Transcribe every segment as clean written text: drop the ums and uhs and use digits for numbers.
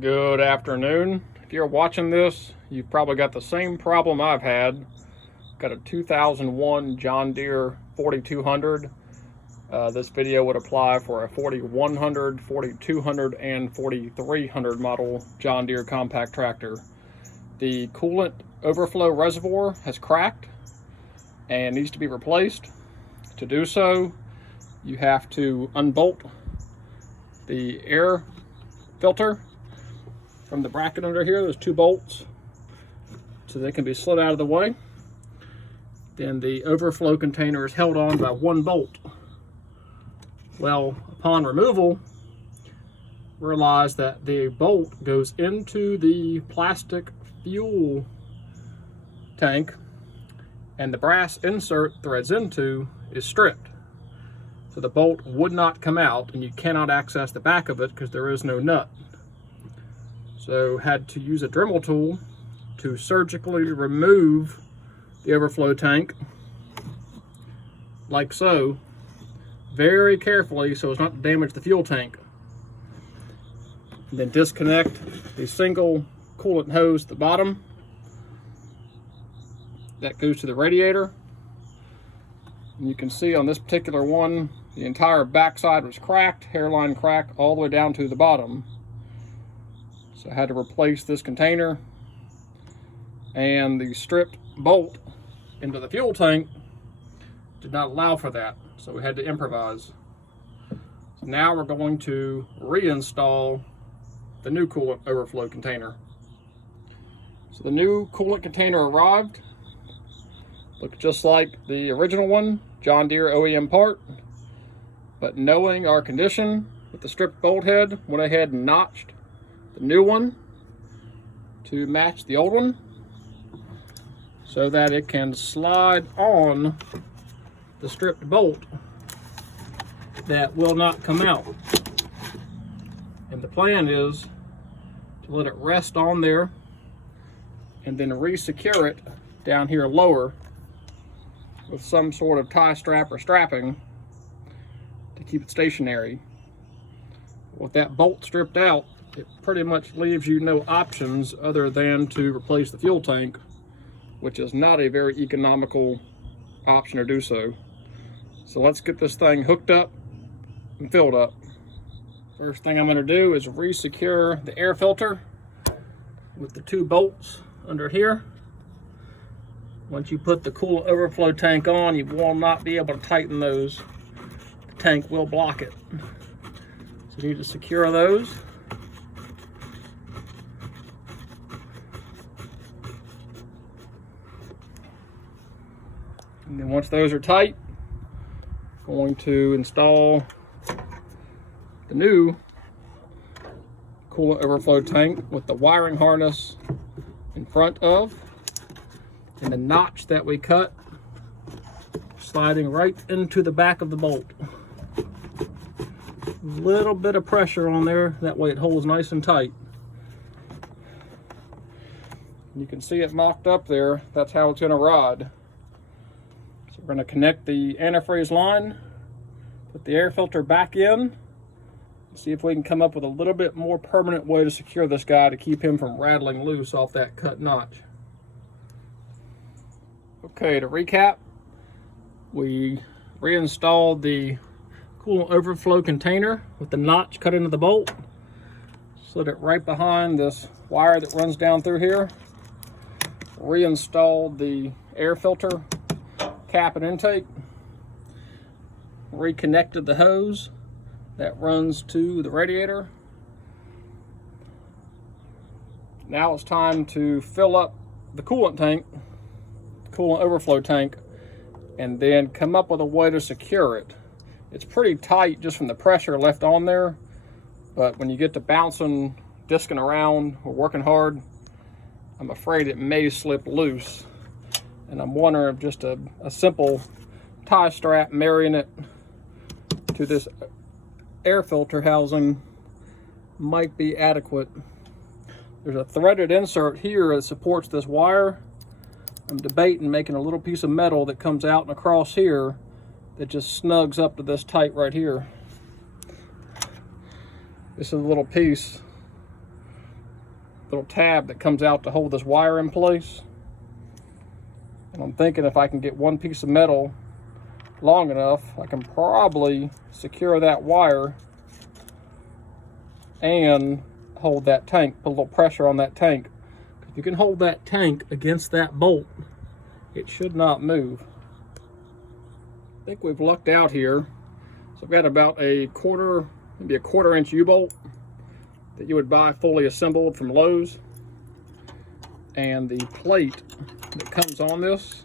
Good afternoon. If you're watching this, you've probably got the same problem I've had. Got a 2001 John Deere 4200. This video would apply for a 4100, 4200, and 4300 model John Deere compact tractor. The coolant overflow reservoir has cracked and needs to be replaced. To do so, you have to unbolt the air filter from the bracket under here. There's two bolts so they can be slid out of the way. Then the overflow container is held on by one bolt. Well, upon removal, realize that the bolt goes into the plastic fuel tank and the brass insert threads into is stripped. So the bolt would not come out and you cannot access the back of it because there is no nut. So had to use a Dremel tool to surgically remove the overflow tank, like so, very carefully so as not to damage the fuel tank. And then disconnect the single coolant hose at the bottom. That goes to the radiator. And you can see on this particular one, the entire backside was cracked, hairline cracked all the way down to the bottom. So I had to replace this container, and the stripped bolt into the fuel tank did not allow for that, so we had to improvise. So now we're going to reinstall the new coolant overflow container. So the new coolant container arrived. Looks just like the original one, John Deere OEM part, but knowing our condition with the stripped bolt head, went ahead and notched the new one to match the old one so that it can slide on the stripped bolt that will not come out. And the plan is to let it rest on there and then re-secure it down here lower with some sort of tie strap or strapping to keep it stationary. With that bolt stripped out, it pretty much leaves you no options other than to replace the fuel tank, which is not a very economical option to do so. So let's get this thing hooked up and filled up. First thing I'm going to do is re-secure the air filter with the two bolts under here. Once you put the coolant overflow tank on, you will not be able to tighten those. The tank will block it. So you need to secure those. And then once those are tight, I'm going to install the new coolant overflow tank with the wiring harness in front of, and the notch that we cut sliding right into the back of the bolt. A little bit of pressure on there, that way it holds nice and tight. You can see it mocked up there. That's how it's going to ride. So we're going to connect the antifreeze line, put the air filter back in, and see if we can come up with a little bit more permanent way to secure this guy to keep him from rattling loose off that cut notch. Okay, to recap, we reinstalled the coolant overflow container with the notch cut into the bolt, slid it right behind this wire that runs down through here, reinstalled the air filter cap and intake, reconnected the hose that runs to the radiator. Now it's time to fill up the coolant tank, coolant overflow tank, and then come up with a way to secure it. It's pretty tight just from the pressure left on there, but when you get to bouncing, disking around, or working hard, I'm afraid it may slip loose. And I'm wondering if just a simple tie strap marrying it to this air filter housing might be adequate. There's a threaded insert here that supports this wire. I'm debating making a little piece of metal that comes out and across here that just snugs up to this tight right here. This is a little piece little tab that comes out to hold this wire in place. And I'm thinking if I can get one piece of metal long enough, I can probably secure that wire and hold that tank, put a little pressure on that tank. If you can hold that tank against that bolt, it should not move. I think we've lucked out here. So I've got about a quarter, maybe a quarter-inch U-bolt that you would buy fully assembled from Lowe's. And the plate that comes on this,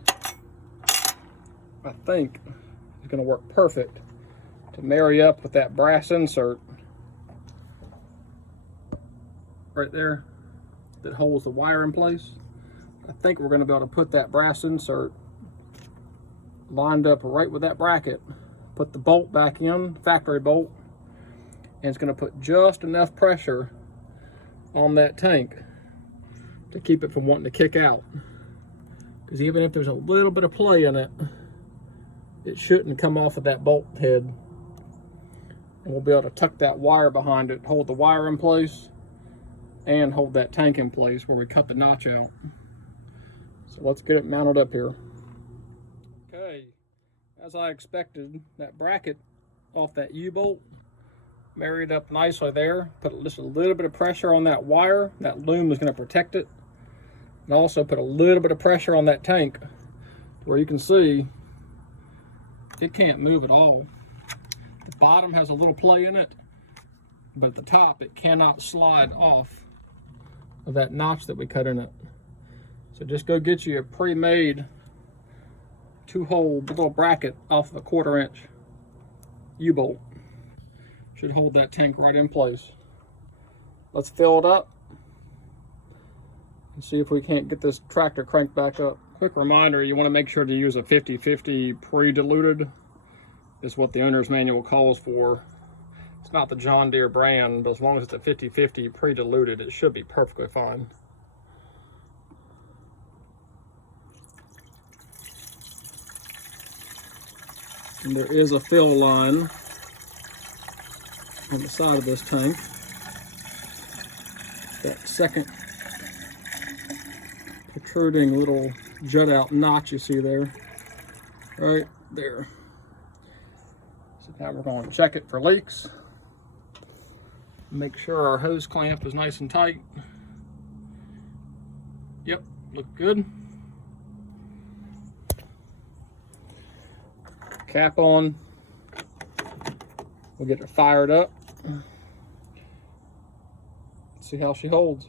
I think, is going to work perfect to marry up with that brass insert right there that holds the wire in place. I think we're going to be able to put that brass insert lined up right with that bracket, put the bolt back in, factory bolt, and it's going to put just enough pressure on that tank to keep it from wanting to kick out. Because even if there's a little bit of play in it, it shouldn't come off of that bolt head. And we'll be able to tuck that wire behind it, hold the wire in place, and hold that tank in place where we cut the notch out. So let's get it mounted up here. Okay, as I expected, that bracket off that U-bolt married up nicely there. Put just a little bit of pressure on that wire. That loom is going to protect it. And also put a little bit of pressure on that tank where you can see it can't move at all. The bottom has a little play in it, but at the top it cannot slide off of that notch that we cut in it. So just go get you a pre-made 2-hole little bracket off of a 1/4 inch U-bolt. Should hold that tank right in place. Let's fill it up and see if we can't get this tractor cranked back up. Quick reminder, you want to make sure to use a 50/50 pre-diluted. Is what the owner's manual calls for. It's not the John Deere brand, but as long as it's a 50/50 pre-diluted, it should be perfectly fine. And there is a fill line on the side of this tank. That second protruding little jut out notch you see there, right there. So now we're going to check it for leaks. Make sure our hose clamp is nice and tight. Yep, look good. Cap on. We'll get her fired up. See how she holds.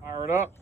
Fire it up.